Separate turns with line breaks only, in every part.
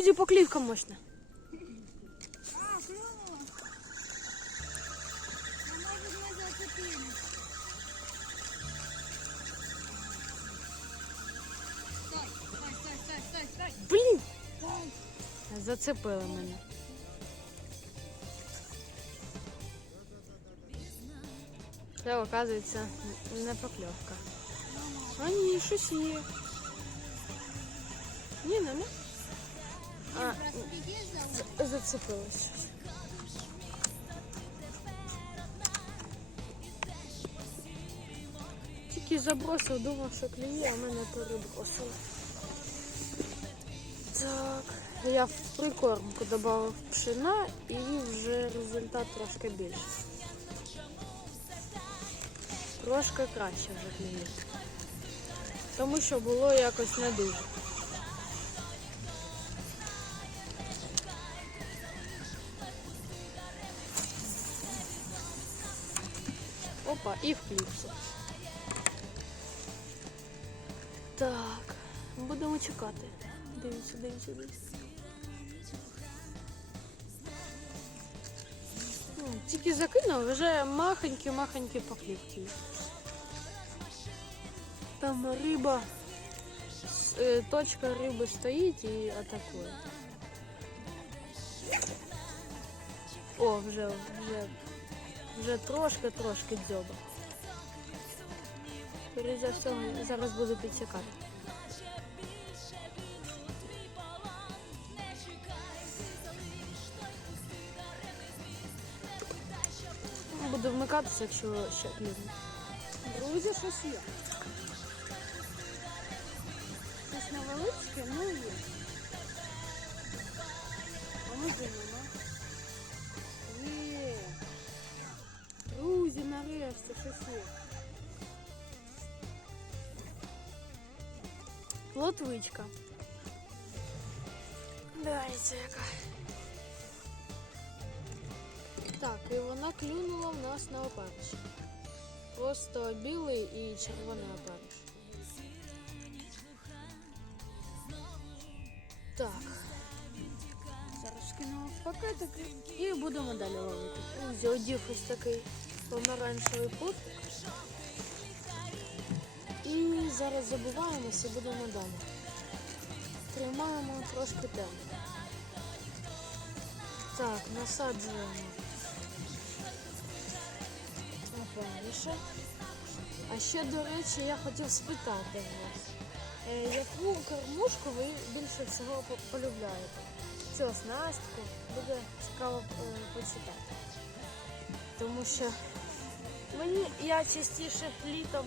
Друзі, поклівка мощна.
А, клюнуло. А зацепили. Стой, стой, стой, стой, стой, стой.
Блін!
Стой.
Зацепили мене. Це, оказується, не покльовка. А ні, щось є.
За.
Тільки забросив, думав, що клює, а мене перебросило. Так, я в прикормку додав пшена і вже результат трошки більший. Трошки краще вже клює. Тому що було якось не дуже. Опа, і в кліпсу. Так, будемо чекати. Дивіться, дивіться, дивіться. Ну, Тільки закинув, вже махонькі-махонькі поклівки. Там риба, с- е, точка риби стоїть і атакує. О, вже, вже, Вже трошки-трошки дзьоба. Скоріше за все, зараз буду підсікати. Буду вмикатися, якщо ще клюне.
Друзі, щось є. Щось невеличке, ну є. А може нема. Друзі, нарешті щось є.
Плотвичка. Дивіться яка. Так, і вона клюнула в нас на опариш. Просто білий і червоний опариш. Так.
Зараз кинула в пакетик.
І будемо далі ловити. Ось одів ось такий Помаранчевий путик. І зараз забуваємося і будемо далі. Тримаємо трошки темно. Так, насаджуємо. Опаріше. А ще, до речі, я хотів спитати вас, е, яку кормушку ви більше всього полюбляєте? Цю оснастку буде цікаво е, почитати. Тому що мені я частіше літом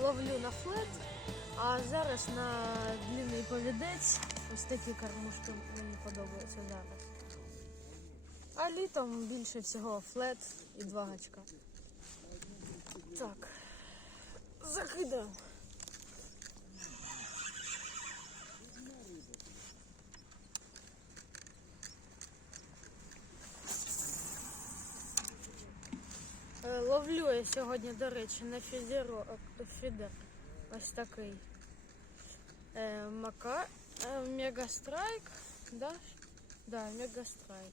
ловлю на флет, а зараз на длинний повідець ось такі кормушки мені подобаються зараз. А літом більше всього флет і два гачка. Так. Закидаємо. Е, Ловлю я сьогодні, до речі, на фідеро, е, фідер. Ось такий. Е, Мака, е, Мегастрайк, да? Да, Мегастрайк.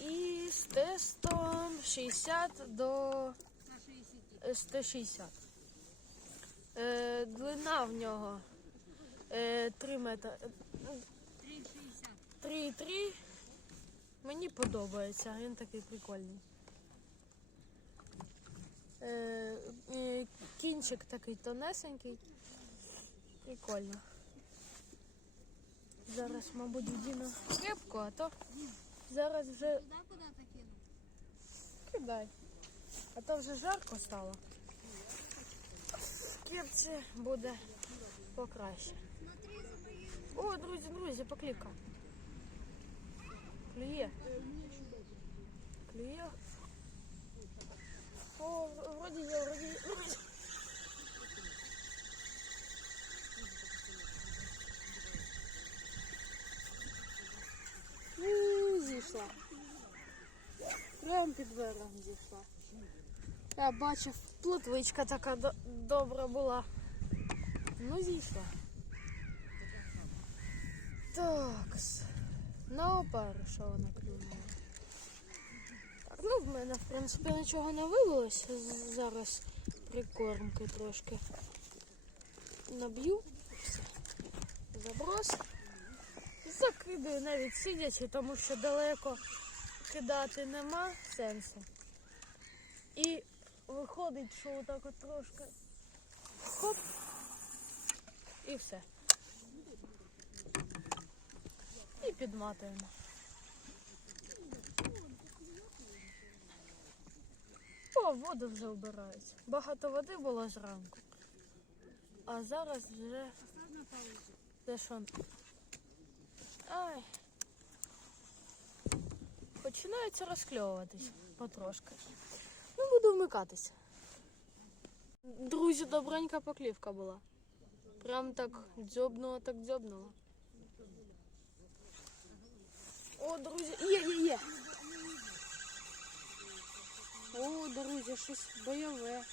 І з тестом 60 до
на 60.
е, 160. Е, длина в нього е, 3 метри. 3,3. Мені подобається, він такий прикольний. Е, е, кінчик такий тонесенький. Прикольно. Зараз, мабуть, вдіну крепку, а то зараз вже кидай. А то вже жарко стало. В буде покраще. О, друзі, друзі, поклівка. Клює. Клює. О, вроді є, вроді є. Вроді.
Ну, зійшла. Прям зійшла.
Я бачив, плотвичка така до- добра була. Ну, зійшла. Так. На опариша вона клюнула. Так, ну в мене, в принципі, нічого не вивелось. З- Зараз прикормки трошки наб'ю. Заброс. Закидаю навіть сидячи, тому що далеко кидати нема сенсу. І виходить, що отак от трошки хоп. І все. І підматуємо. О, воду вже вбирають. Багато води було зранку. А зараз вже. Де що? Ай. Починаються розкльовуватись потрошки. Ну, буду вмикатися. Друзі, добренька поклівка була. Прям так дзьобнула, так дзьобнула. О, друзі, є, є, є.
О, друзі, щось бойове.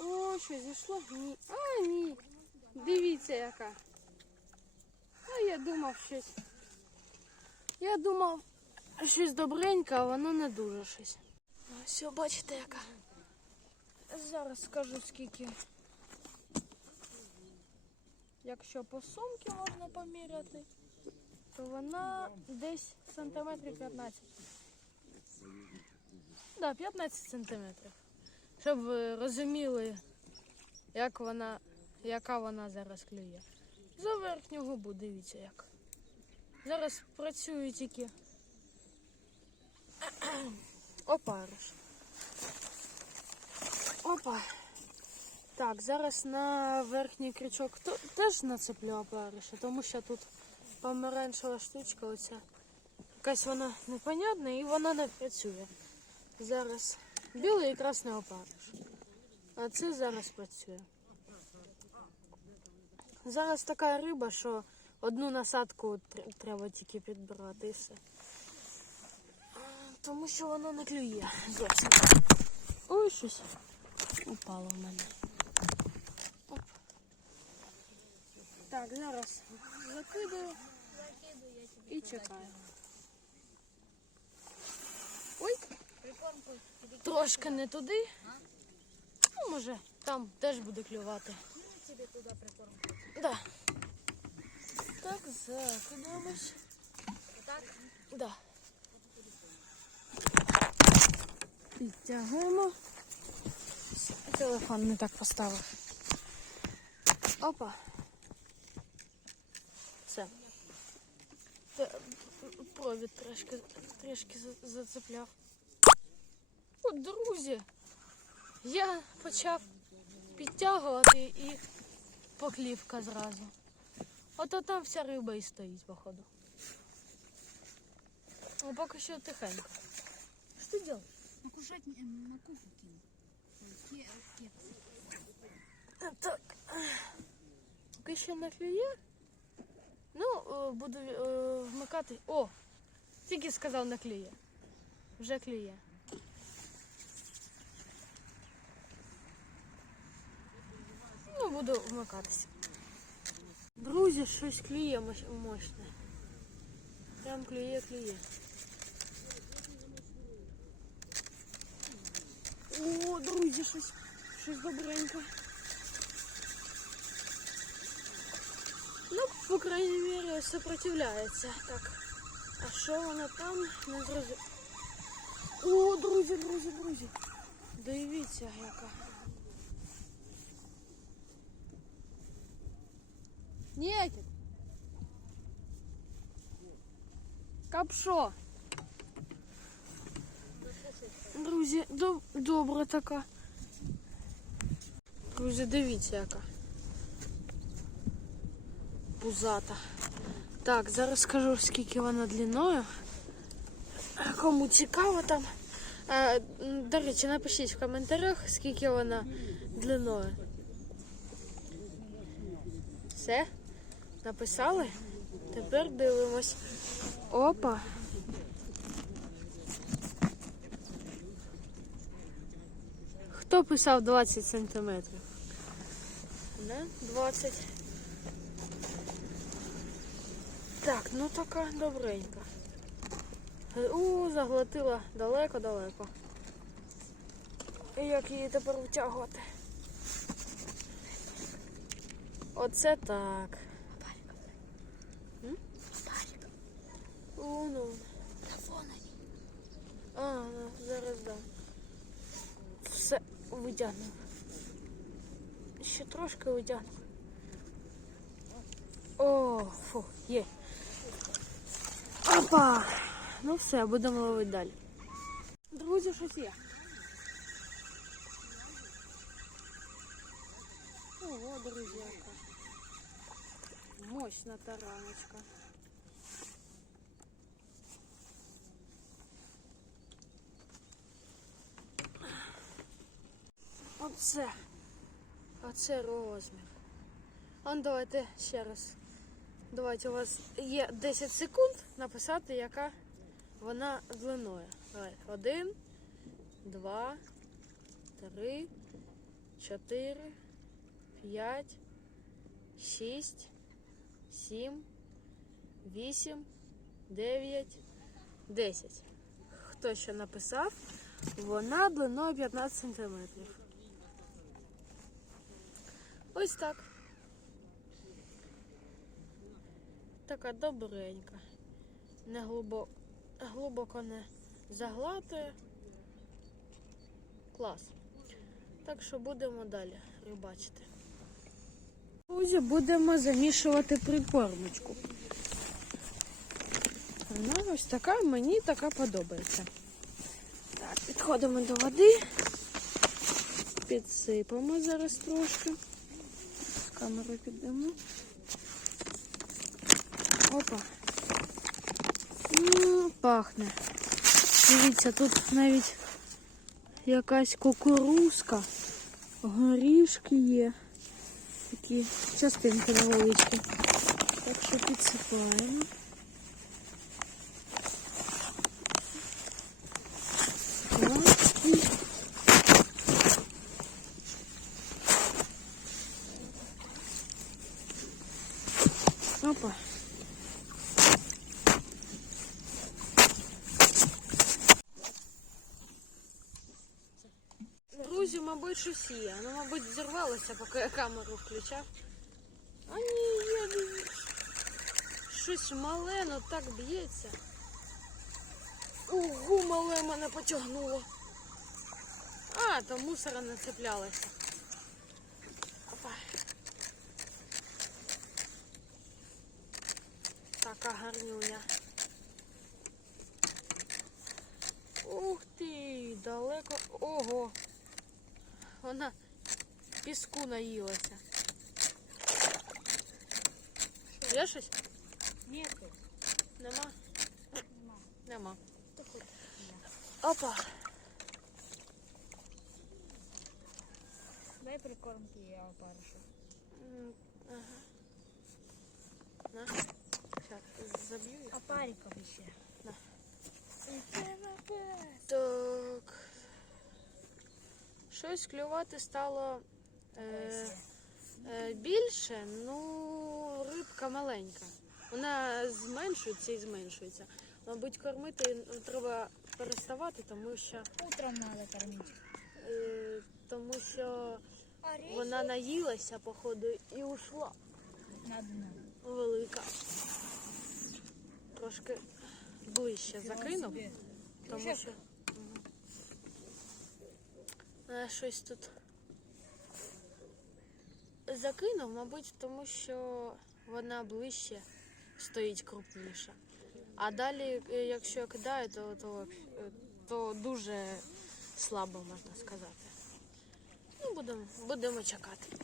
О, що зійшло? Ні. А, ні. Дивіться яка. А я думав щось.
Я думав, щось добреньке, а воно не дуже щось. Все, бачите, яка. Зараз скажу скільки. Якщо по сумці можна поміряти, то вона десь сантиметрів 15. Да, 15 сантиметрів. Щоб ви розуміли, як вона, яка вона зараз клює. За верхню губу, дивіться як. Зараз працюю тільки опариш. Опа. Так, зараз на верхній крючок теж нацеплю опариша, тому що тут помаранчева штучка оця. Якась вона непонятна і вона не працює. Зараз білий і красний опариш. А це зараз працює. Зараз така риба, що одну насадку треба тільки підбирати і все. Тому що воно не клює зовсім. Ой, щось упало в мене. Оп. Так, зараз закидаю і чекаю. Ой, трошки не туди. Ну, може, там теж буде клювати.
Тебе туда прикормку.
Да. Так, закидаємось.
Так?
Да. Підтягуємо. Телефон не так поставив. Опа. Все. Провід трішки, трішки зацепляв. О, друзі, я почав підтягувати і поклівка зразу. Ото там вся риба і стоїть, походу. Ну, поки що тихенько. Що ти робиш?
Макушать, э, макуху кинул. Ке- кекс.
Так. Поки ще не клює. Ну, е, буду е, вмикати. О! Тільки сказав не клює. Вже клює. Ну, буду вмикатися. Друзі, щось клює мощ- мощне. Прям клює, клює. О, друзі, щось, щось добреньке. Ну, по крайней мере, сопротивляється. Так. А що вона там не зрозуміло. О, друзі, друзі, друзі. Дивіться, яка.
Нетик. Капшо.
Друзі, доб- добра така. Друзі, дивіться яка. Пузата. Так, зараз скажу, скільки вона длиною. Кому цікаво там. А, до речі, напишіть в коментарях, скільки вона длиною. Все? Написали? Тепер дивимось. Опа. Хто писав 20 сантиметрів? Не, 20. Так, ну така добренька. У, заглотила далеко-далеко. І як її тепер втягувати? Оце так. У, ну. А, ну, зараз дам. Все витягнув. Ще трошки витягнув. О, фу, є. Опа! Ну все, будемо ловити далі. Друзі, щось є. Ого, друзі, яка. Мощна тараночка. Оце. Оце розмір. А давайте ще раз. Давайте у вас є 10 секунд написати, яка вона длиною. Давай. Один, два, три, чотири, п'ять, шість, сім, вісім, дев'ять, десять. Хто ще написав? Вона длиною 15 сантиметрів. Ось так. Така добренька. Не глибоко, глибоко не заглатує. Клас. Так що будемо далі рибачити. Друзі, будемо замішувати прикормочку. Вона ось така, мені така подобається. Так, підходимо до води. Підсипемо зараз трошки. Камеру підемо. Опа. М, Пахне. Дивіться, тут навіть якась кукурузка, горішки є. Такі частинки невеличкі. Так що підсипаємо. Так, і Опа. Друзі, мабуть, щось є. Воно, мабуть, зірвалося, поки я камеру включав. А ні, є. Щось мале, ну так б'ється. Ого, мале мене потягнуло. А, то мусора нацеплялося. Опа. Така гарнюня. Ух ти, далеко. Ого. Вона піску наїлася. Є щось?
Ні,
Нема?
нема.
Нема. Опа.
Дай прикормки я опаришу.
Ага. На. Сейчас, заб'ю їх.
Опариков ще.
На.
І це напес.
Так. Щось клювати стало е, е, більше, ну рибка маленька. Вона зменшується і зменшується. Мабуть, кормити треба переставати, тому що,
Утром надо кормити.
е, тому що вона наїлася, походу, і ушла
на дно.
велика. Трошки ближче закинув. Тому що Е, щось тут закинув, мабуть, тому що вона ближче стоїть крупніша. А далі, е, якщо я кидаю, то, то, е, то дуже слабо можна сказати. Ну, будемо, будемо чекати.